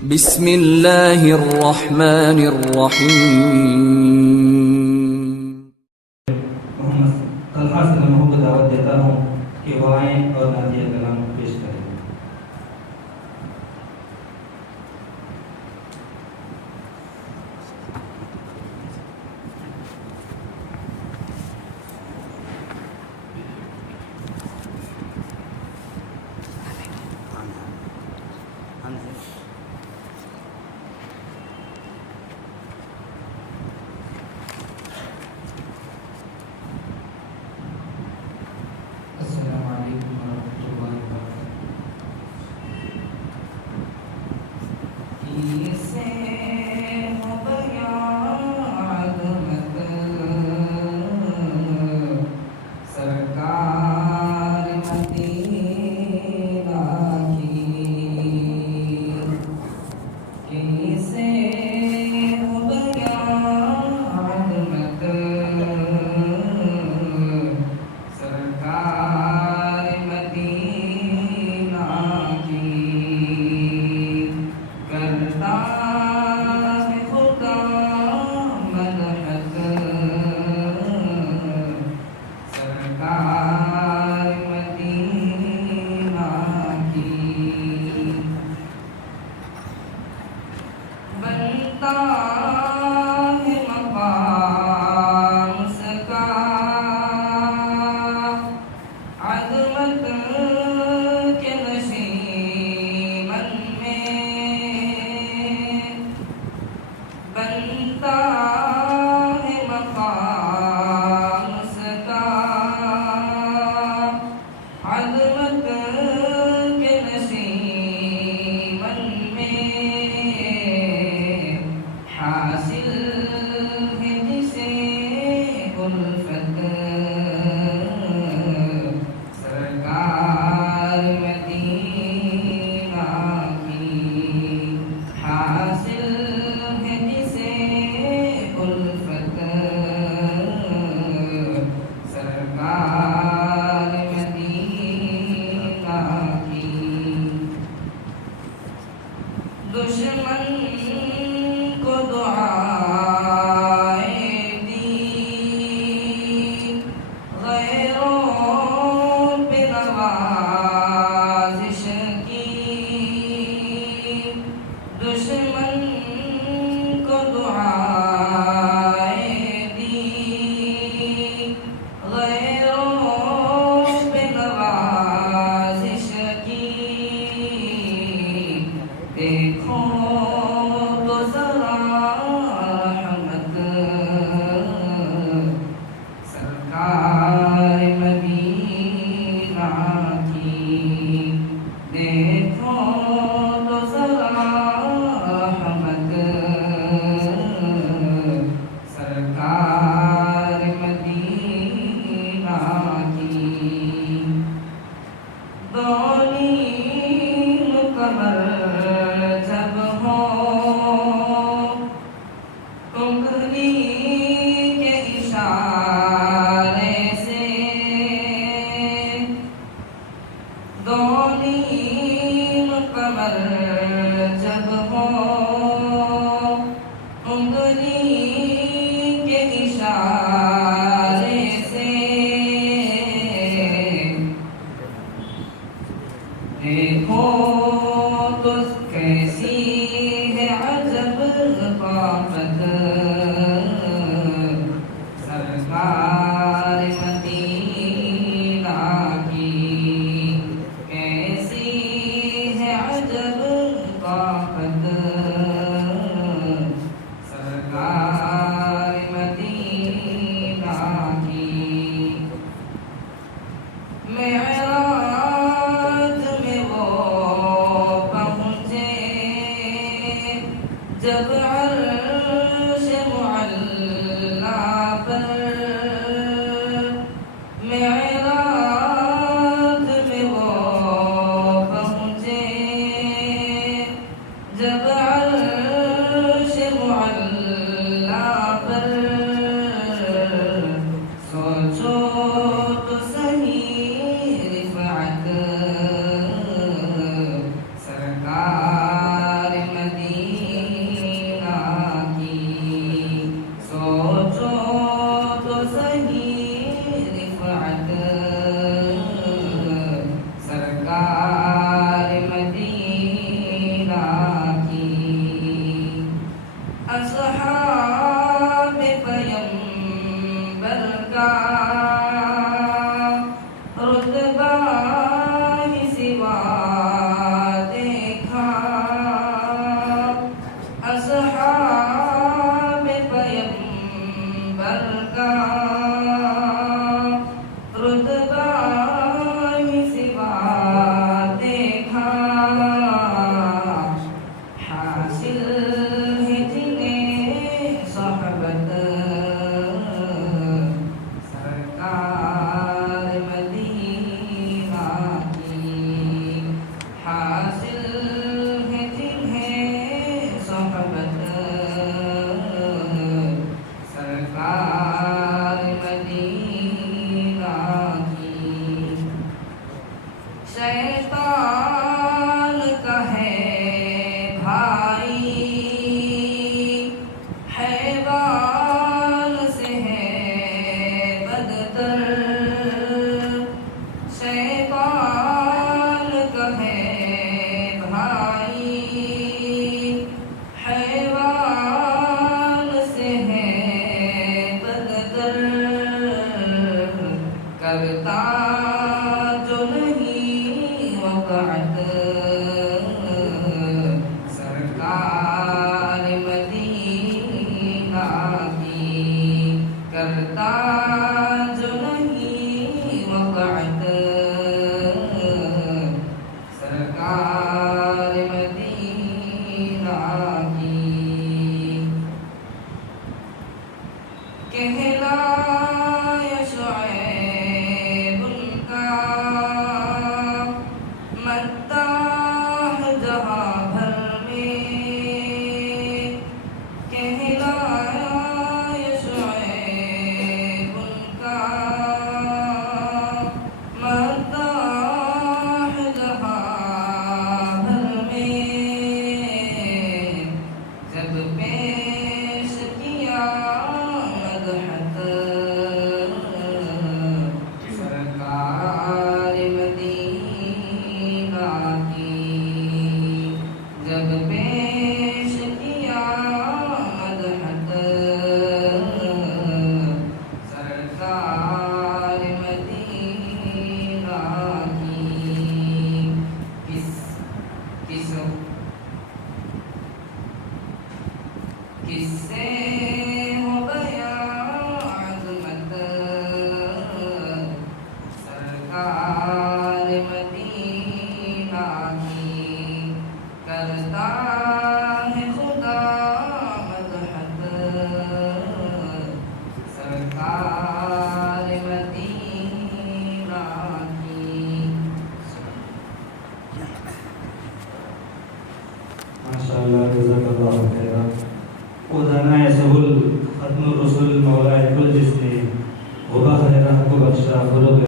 बिस्मिल्लाहिर रहमानिर रहीम। मोहम्मद तलहा से नमों को दावत देता हूँ कि वो आएँ और नातिया कलाम पेश करें। सरकार भाई हैवान से है बदतर, शैतान का है भाई हैवान से है बदतर, करता जो नहीं वक़अत सरकार मदीना की, करता जो नहीं वक़अत सरकार मदीना की। कहलाया शुएब उनका मद्दाह जहाँ भर में, कहलाया शुएब उनका मद्दाह जहाँ भर में, जब पेश किया मदहत सरकार मदीना की, जब पेश किया मदहत सरकार मदीना की। किससे हो गया अज़मत सरकार मदीना की, करता है खुदा मदहत सरकार मदीना की। माशाअल्लाह, जज़ाकल्लाहु खैरन। खुदाना सबुल खत्मुर रसूल मौला कुल जिसने हुबा खैरा को बख्शा फरोग